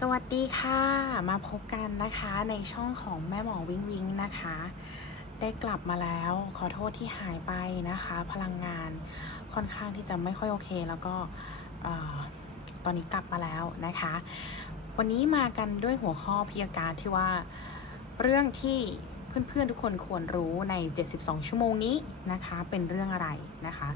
สวัสดีค่ะ มาพบกันนะคะในช่องของแม่หมอวิงวิงนะคะ ได้กลับมาแล้วขอโทษที่หายไปนะคะ พลังงานค่อนข้างที่จะไม่ค่อยโอเค แล้วก็อตอนนี้กลับมาแล้วนะคะ วันนี้มากันด้วยหัวข้อพิยาการที่ว่าเรื่องที่เพื่อนๆทุกคนควรรู้ใน 72 ชั่วโมงนี้นะคะ เป็นเรื่องอะไรนะคะ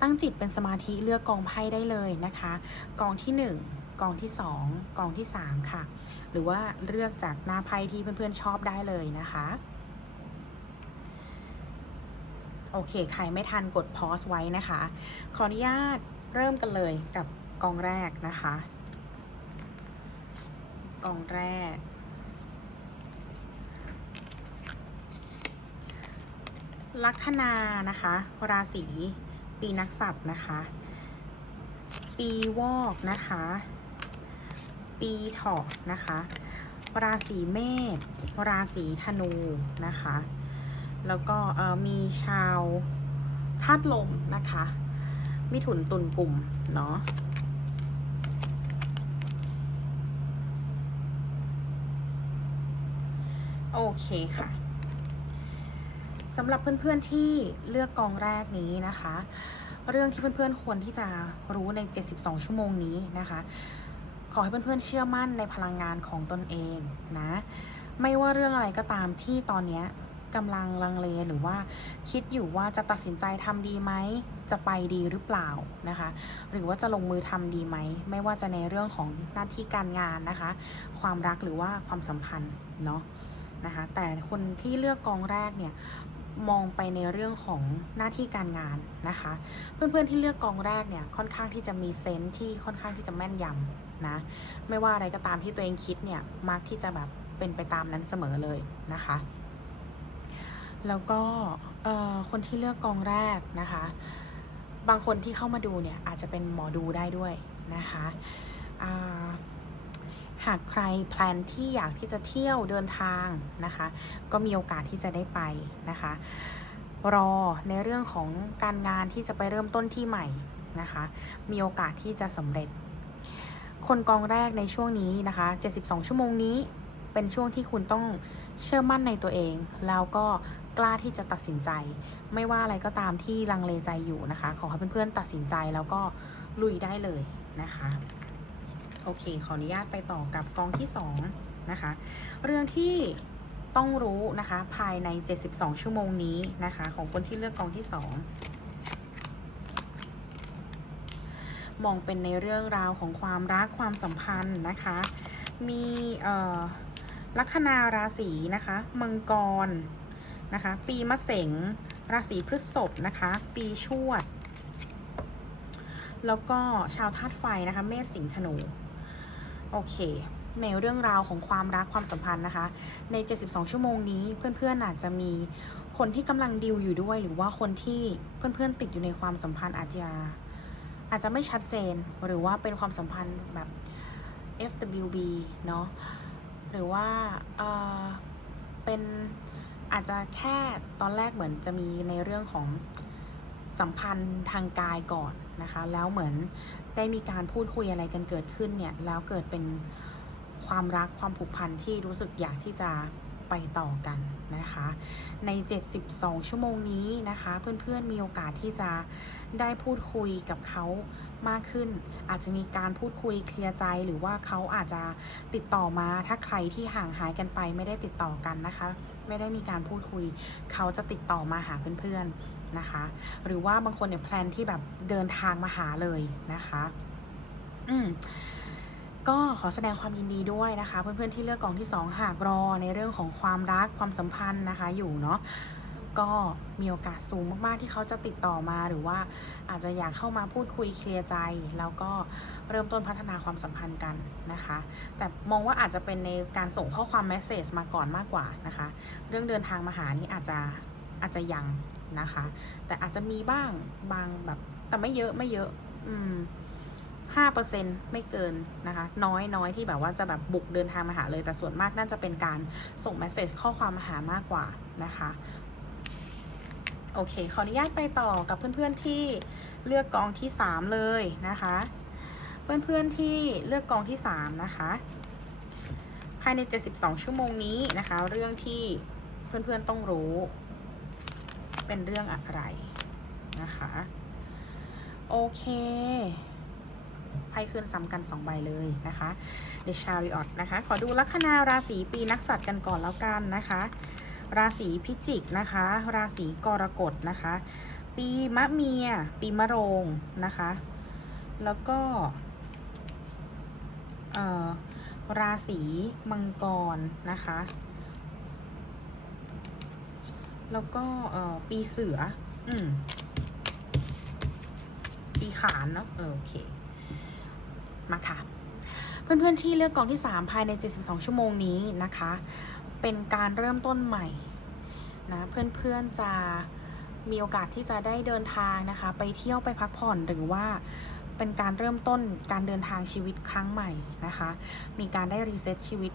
ตั้งจิตเป็นสมาธิเลือกกองไพ่ได้เลยนะคะ กองที่ 1 กองที่ 2 กองที่ 3 ค่ะ หรือว่าเลือกจากหน้าไพ่ที่เพื่อนๆชอบได้เลยนะคะโอเค ใครไม่ทันกดพอสไว้นะคะ ขออนุญาตเริ่มกันเลยกับกองแรกนะคะ กองแรก ลัคนานะคะ ราศี ปีนักษัตว์นะคะ ปีวอกนะคะ ปีเถาะนะคะ ราศีเมษราศีธนูนะคะ แล้วก็มีชาวธาตุลมนะคะ มิถุนตุลกลุ่มเนาะโอเคค่ะสำหรับเพื่อนๆที่เลือกกองแรกนี้นะคะ เรื่องที่เพื่อนๆควรที่จะรู้ใน 72 ชั่วโมงนี้นะคะ ขอให้เพื่อนๆเชื่อมั่นในพลังงานของตนเองนะ ไม่ว่าเรื่องอะไรก็ตามที่ตอนนี้กำลังลังเลหรือว่าคิดอยู่ว่าจะตัดสินใจทำดีไหม จะไปดีหรือเปล่านะคะ หรือว่าจะลงมือทำดีไหม ไม่ว่าจะในเรื่องของหน้าที่การงานนะคะ ความรักหรือว่าความสัมพันธ์เนาะนะคะแต่คนที่เลือกกองแรกเนี่ย มองไปในเรื่องของหน้าที่การงานนะคะ เพื่อนๆที่เลือกกองแรกเนี่ยค่อนข้างที่จะมีเซนส์ที่ค่อนข้างที่จะแม่นยำนะไม่ว่าอะไรก็ตามที่ตัวเองคิดเนี่ยมักที่จะแบบเป็นไปตามนั้นเสมอเลยนะคะ แล้วก็คนที่เลือกกองแรกนะคะ บางคนที่เข้ามาดูเนี่ยอาจจะเป็นหมอดูได้ด้วยนะคะอ่า หากใครแพลนที่อยากที่จะเที่ยวเดินทางนะคะ ก็มีโอกาสที่จะได้ไปนะคะ รอในเรื่องของการงานที่จะไปเริ่มต้นที่ใหม่นะคะ มีโอกาสที่จะสำเร็จ คนกองแรกในช่วงนี้นะคะ 72 ชั่วโมงนี้เป็นช่วงที่คุณต้องเชื่อมั่นในตัวเอง แล้วก็กล้าที่จะตัดสินใจ ไม่ว่าอะไรก็ตามที่ลังเลใจอยู่นะคะ ขอให้เพื่อนๆตัดสินใจแล้วก็ลุยได้เลยนะคะ โอเค ขออนุญาตไปต่อกับกองที่2นะคะ เรื่องที่ต้องรู้นะคะ ภายใน 72 ชั่วโมงนี้นะคะ ของคนที่เลือกกองที่ 2 มองเป็นในเรื่องราวของความรักความสัมพันธ์นะคะ มีลัคนาราศีนะคะ มังกรนะคะ ปีมะเสงราศีพฤษภนะคะ ปีชวด แล้วก็ชาวธาตุไฟนะคะ เมษสิงห์ธนู โอเค ในเรื่องราวของความรักความสัมพันธ์นะคะ ใน 72 ชั่วโมงนี้เพื่อนๆอาจจะมีคนที่กำลังดิวอยู่ด้วย หรือว่าคนที่เพื่อนๆติดอยู่ในความสัมพันธ์อาจจะอาจจะไม่ชัดเจนหรือว่าเป็นความสัมพันธ์แบบ FWB เนาะหรือว่าเออเป็นอาจจะแค่ตอนแรกเหมือนจะมีในเรื่องของ สัมพันธ์ทางกายก่อนนะคะ แล้วเหมือนได้มีการพูดคุยอะไรกันเกิดขึ้นเนี่ยแล้วเกิดเป็นความรักความผูกพันที่รู้สึกอยากที่จะไปต่อกันนะคะ ใน 72 ชั่วโมงนี้นะคะ เพื่อนๆมีโอกาสที่จะได้พูดคุยกับเขามากขึ้น อาจจะมีการพูดคุยเคลียร์ใจหรือว่าเขาอาจจะติดต่อมาถ้าใครที่ห่างหายกันไปไม่ได้ติดต่อกันนะคะ ไม่ได้มีการพูดคุย เขาจะติดต่อมาหาเพื่อนๆ นะคะ หรือว่าบางคนเนี่ยแพลนที่แบบเดินทางมาหาเลยนะคะ อืมก็ขอแสดงความยินดีด้วยนะคะ เพื่อนๆที่เลือกกองที่ 2 หากรอในเรื่องของความรักความสัมพันธ์นะคะ อยู่เนาะก็มีโอกาสสูงมากๆที่เขาจะติดต่อมาหรือว่าอาจจะอยากเข้ามาพูดคุยเคลียร์ใจ แล้วก็เริ่มต้นพัฒนาความสัมพันธ์กันนะคะ แต่มองว่าอาจจะเป็นในการส่งข้อความเมสเซจมาก่อนมากกว่านะคะ เรื่องเดินทางมาหานี่อาจจะอาจจะยัง นะคะ แต่อาจจะมีบ้างบางแบบ แต่ไม่เยอะไม่เยอะ อืมห้าเปอร์เซ็นไม่เกินนะคะ น้อยน้อยที่แบบว่าจะแบบบุกเดินทางมาหาเลย แต่ส่วนมากน่าจะเป็นการส่งเมสเซจข้อความมาหามากกว่านะคะ โอเค ขออนุญาตไปต่อกับเพื่อนๆที่เลือกกองที่3เลยนะคะ เพื่อนๆที่เลือกกองที่3นะคะภายใน 72 ชั่วโมงนี้นะคะ เรื่องที่เพื่อนๆต้องรู้ เป็นเรื่องอะไรนะคะ โอเคไพ่ขึ้นซ้ำกัน 2 ใบเลยนะคะ The Chariot นะคะ ขอดูลัคนาราศีปีนักสัตว์กันก่อนแล้วกันนะคะ ราศีพิจิกนะคะ ราศีกรกฎนะคะ ปีมะเมีย ปีมะโรงนะคะ แล้วก็เออราศีมังกรนะคะ แล้วก็เอ่อปีเสือ อืม ปีขานเนาะเออโอเค มาค่ะ เพื่อนๆที่เลือกกองที่ 3 ภายใน 72 ชั่วโมงนี้นะคะ เป็นการเริ่มต้นใหม่นะเพื่อนๆจะมีโอกาสที่จะได้เดินทางนะคะ ไปเที่ยวไปพักผ่อนหรือว่าเป็นการเริ่มต้นการเดินทางชีวิตครั้งใหม่นะคะ มีการได้รีเซ็ตชีวิต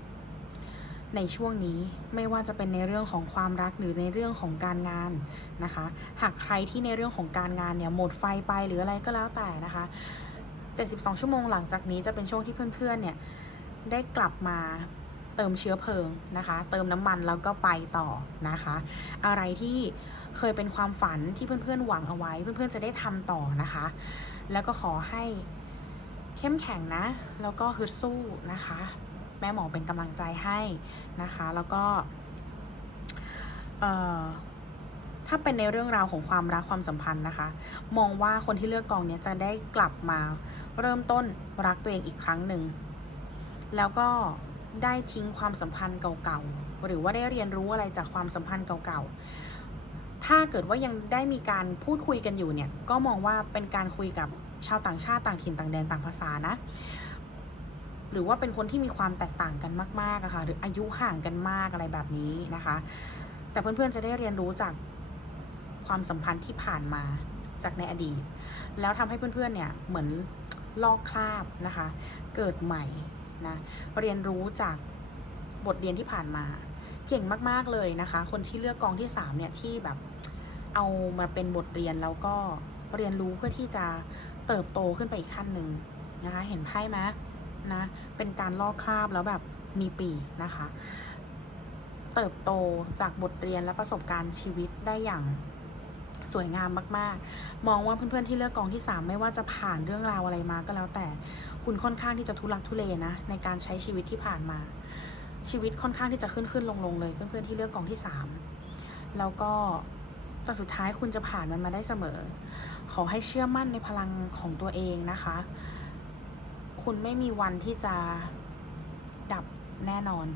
ในช่วงนี้ไม่ว่าจะเป็นในเรื่องของความรักหรือในเรื่องของการงานนะคะ หากใครที่ในเรื่องของการงานเนี่ยหมดไฟไปหรืออะไรก็แล้วแต่นะคะ 72 ชั่วโมงหลังจากนี้จะเป็นช่วงที่เพื่อนๆเนี่ยได้กลับมาเติมเชื้อเพลิงนะคะ เติมน้ำมันแล้วก็ไปต่อนะคะ อะไรที่เคยเป็นความฝันที่เพื่อนๆหวังเอาไว้ เพื่อนๆจะได้ทำต่อนะคะ แล้วก็ขอให้เข้มแข็งนะ แล้วก็ฮึดสู้นะคะ แม่หมอเป็นกำลังใจให้นะคะ แล้วก็ถ้าเป็นในเรื่องราวของความรักความสัมพันธ์นะคะ มองว่าคนที่เลือกกองเนี้ยจะได้กลับมาเริ่มต้นรักตัวเองอีกครั้งหนึ่ง แล้วก็ได้ทิ้งความสัมพันธ์เก่าๆ หรือว่าได้เรียนรู้อะไรจากความสัมพันธ์เก่าๆ ถ้าเกิดว่ายังได้มีการพูดคุยกันอยู่เนี่ย ก็มองว่าเป็นการคุยกับชาวต่างชาติต่างถิ่นต่างแดนต่างภาษานะ หรือว่าเป็นคนที่มีความแตกต่างกันมากๆอะค่ะ หรืออายุห่างกันมากอะไรแบบนี้นะคะ แต่เพื่อนๆจะได้เรียนรู้จากความสัมพันธ์ที่ผ่านมาจากในอดีต แล้วทำให้เพื่อนๆเนี่ยเหมือนลอกคราบนะคะ เกิดใหม่นะเรียนรู้จากบทเรียนที่ผ่านมา เก่งมากๆเลยนะคะ คนที่เลือกกองที่3เนี่ยที่แบบเอามาเป็นบทเรียนแล้วก็เรียนรู้เพื่อที่จะเติบโตขึ้นไปอีกขั้นหนึ่งนะคะ เห็นไพ่ไหม นะ เป็นการลอกคราบแล้วแบบมีปีกนะคะ เติบโตจากบทเรียนและประสบการณ์ชีวิตได้อย่างสวยงามมาก ๆ มองว่าเพื่อน ๆ ที่เลือกกองที่ 3 ไม่ว่าจะผ่านเรื่องราวอะไรมาก็แล้วแต่ คุณค่อนข้างที่จะทุลักทุเลนะ ในการใช้ชีวิตที่ผ่านมา ชีวิตค่อนข้างที่จะขึ้นขึ้นลงลงเลย เพื่อน ๆ ที่เลือกกองที่ 3 แล้วก็แต่สุดท้ายคุณจะผ่านมันมาได้เสมอ ขอให้เชื่อมั่นในพลังของตัวเองนะคะ คุณไม่มีวันที่จะดับแน่นอน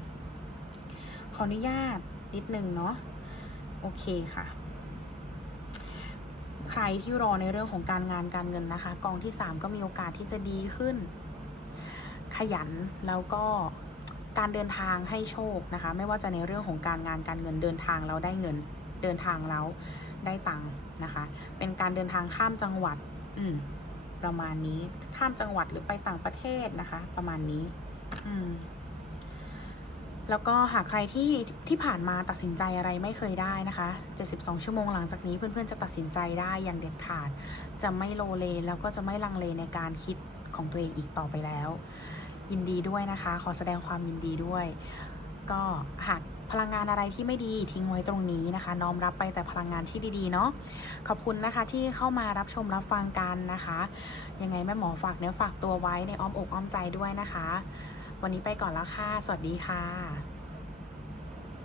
ขออนุญาตนิดนึงเนาะโอเคค่ะ ใครที่รอในเรื่องของการงานการเงินนะคะ กองที่ 3 ก็มีโอกาสที่จะดีขึ้น ขยันแล้วก็การเดินทางให้โชคนะคะ ไม่ว่าจะในเรื่องของการงานการเงินเดินทางแล้วได้เงิน เดินทางแล้วได้ตังค์นะคะ เป็นการเดินทางข้ามจังหวัด อืม ประมาณนี้ ข้ามจังหวัดหรือไปต่างประเทศนะคะ ประมาณนี้ อืมแล้วก็หากใครที่ที่ผ่านมาตัดสินใจอะไรไม่เคยได้นะคะ 72 ชั่วโมงหลังจากนี้เพื่อนๆจะตัดสินใจได้อย่างเด็ดขาด จะไม่โลเลแล้วก็จะไม่ลังเลในการคิดของตัวเองอีกต่อไปแล้ว ยินดีด้วยนะคะ ขอแสดงความยินดีด้วย ก็หากพลังงานอะไรที่ไม่ดีทิ้งไว้ตรงนี้นะคะ น้อมรับไปแต่พลังงานที่ดีๆเนาะขอบคุณนะคะที่เข้ามารับชมรับฟังกันนะคะยังไงแม่หมอฝากเนื้อฝากตัวไว้ในอ้อมอกอ้อมใจด้วยนะคะ วันนี้ไปก่อนแล้วค่ะ สวัสดีค่ะ